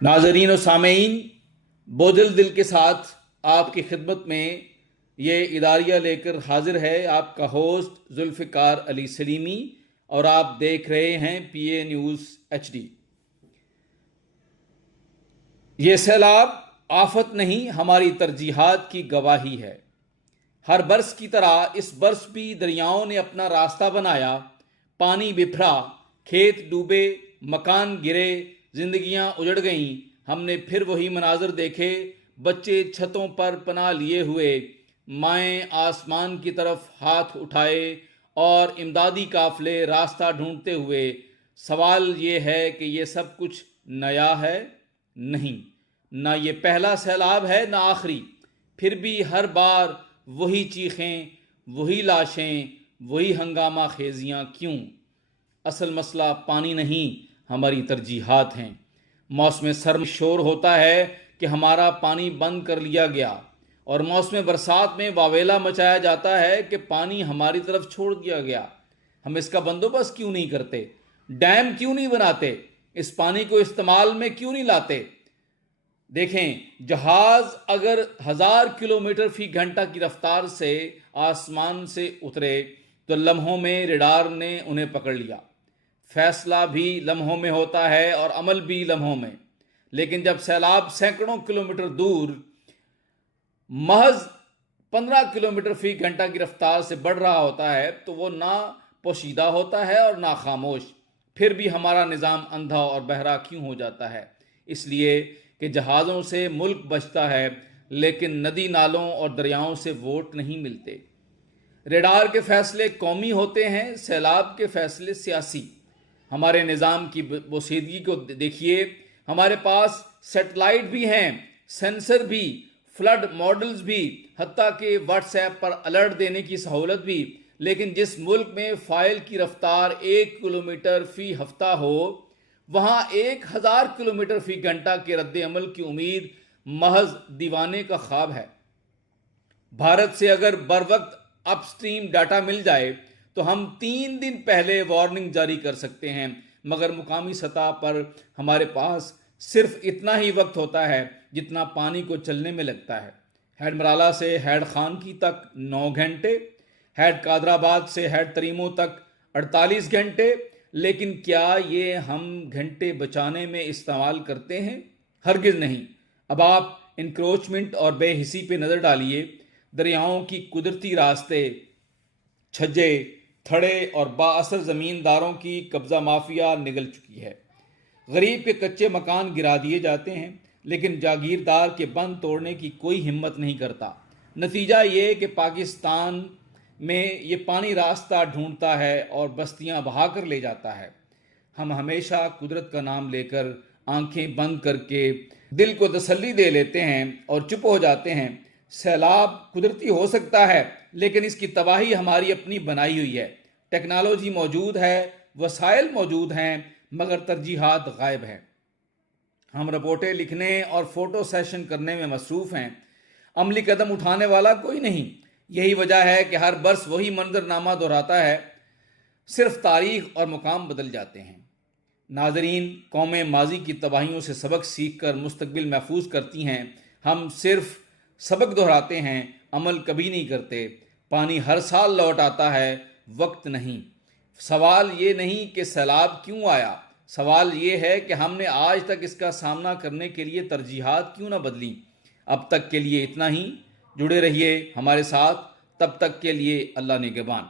ناظرین و سامعین، بوجھل دل کے ساتھ آپ کی خدمت میں یہ اداریہ لے کر حاضر ہے آپ کا ہوسٹ ذوالفقار علی سلیمی، اور آپ دیکھ رہے ہیں پی اے نیوز HD۔ یہ سیلاب آفت نہیں، ہماری ترجیحات کی گواہی ہے۔ ہر برس کی طرح اس برس بھی دریاؤں نے اپنا راستہ بنایا، پانی بپھرا، کھیت ڈوبے، مکان گرے، زندگیاں اجڑ گئیں۔ ہم نے پھر وہی مناظر دیکھے، بچے چھتوں پر پناہ لیے ہوئے، مائیں آسمان کی طرف ہاتھ اٹھائے اور امدادی قافلے راستہ ڈھونڈتے ہوئے۔ سوال یہ ہے کہ یہ سب کچھ نیا ہے؟ نہیں، نہ یہ پہلا سیلاب ہے نہ آخری۔ پھر بھی ہر بار وہی چیخیں، وہی لاشیں، وہی ہنگامہ خیزیاں کیوں؟ اصل مسئلہ پانی نہیں، ہماری ترجیحات ہیں۔ موسم سرما میں شور ہوتا ہے کہ ہمارا پانی بند کر لیا گیا، اور موسم برسات میں واویلا مچایا جاتا ہے کہ پانی ہماری طرف چھوڑ دیا گیا۔ ہم اس کا بندوبست کیوں نہیں کرتے؟ ڈیم کیوں نہیں بناتے؟ اس پانی کو استعمال میں کیوں نہیں لاتے؟ دیکھیں، جہاز اگر 1000 کلومیٹر فی گھنٹہ کی رفتار سے آسمان سے اترے تو لمحوں میں ریڈار نے انہیں پکڑ لیا۔ فیصلہ بھی لمحوں میں ہوتا ہے اور عمل بھی لمحوں میں، لیکن جب سیلاب سینکڑوں کلومیٹر دور محض 15 کلومیٹر فی گھنٹہ کی رفتار سے بڑھ رہا ہوتا ہے تو وہ نہ پوشیدہ ہوتا ہے اور نہ خاموش۔ پھر بھی ہمارا نظام اندھا اور بہرا کیوں ہو جاتا ہے؟ اس لیے کہ جہازوں سے ملک بچتا ہے، لیکن ندی نالوں اور دریاؤں سے ووٹ نہیں ملتے۔ ریڈار کے فیصلے قومی ہوتے ہیں، سیلاب کے فیصلے سیاسی۔ ہمارے نظام کی بوسیدگی کو دیکھیے، ہمارے پاس سیٹلائٹ بھی ہیں، سینسر بھی، فلڈ ماڈلز بھی، حتیٰ کہ واٹس ایپ پر الرٹ دینے کی سہولت بھی، لیکن جس ملک میں فائل کی رفتار 1 کلومیٹر فی ہفتہ ہو، وہاں 1000 کلومیٹر فی گھنٹہ کے رد عمل کی امید محض دیوانے کا خواب ہے۔ بھارت سے اگر بروقت اپ سٹریم ڈاٹا مل جائے تو ہم 3 دن پہلے وارننگ جاری کر سکتے ہیں، مگر مقامی سطح پر ہمارے پاس صرف اتنا ہی وقت ہوتا ہے جتنا پانی کو چلنے میں لگتا ہے۔ ہیڈ مرالہ سے ہیڈ خان کی تک 9 گھنٹے، ہیڈ قادر آباد سے ہیڈ تریمو تک 48 گھنٹے، لیکن کیا یہ ہم گھنٹے بچانے میں استعمال کرتے ہیں؟ ہرگز نہیں۔ اب آپ انکروچمنٹ اور بے حسی پہ نظر ڈالیے۔ دریاؤں کی قدرتی راستے، چھجے، تھڑے اور با اثر زمینداروں کی قبضہ مافیا نگل چکی ہے۔ غریب کے کچے مکان گرا دیے جاتے ہیں، لیکن جاگیردار کے بند توڑنے کی کوئی ہمت نہیں کرتا۔ نتیجہ یہ کہ پاکستان میں یہ پانی راستہ ڈھونڈتا ہے اور بستیاں بہا کر لے جاتا ہے۔ ہم ہمیشہ قدرت کا نام لے کر آنکھیں بند کر کے دل کو تسلی دے لیتے ہیں اور چپ ہو جاتے ہیں۔ سیلاب قدرتی ہو سکتا ہے، لیکن اس کی تباہی ہماری اپنی بنائی ہوئی ہے۔ ٹیکنالوجی موجود ہے، وسائل موجود ہیں، مگر ترجیحات غائب ہیں۔ ہم رپورٹیں لکھنے اور فوٹو سیشن کرنے میں مصروف ہیں، عملی قدم اٹھانے والا کوئی نہیں۔ یہی وجہ ہے کہ ہر برس وہی منظرنامہ دہراتا ہے، صرف تاریخ اور مقام بدل جاتے ہیں۔ ناظرین، قومیں ماضی کی تباہیوں سے سبق سیکھ کر مستقبل محفوظ کرتی ہیں۔ ہم صرف سبق دہراتے ہیں، عمل کبھی نہیں کرتے۔ پانی ہر سال لوٹ آتا ہے، وقت نہیں۔ سوال یہ نہیں کہ سیلاب کیوں آیا، سوال یہ ہے کہ ہم نے آج تک اس کا سامنا کرنے کے لیے ترجیحات کیوں نہ بدلیں۔ اب تک کے لیے اتنا ہی۔ جڑے رہیے ہمارے ساتھ، تب تک کے لیے اللہ نگہبان۔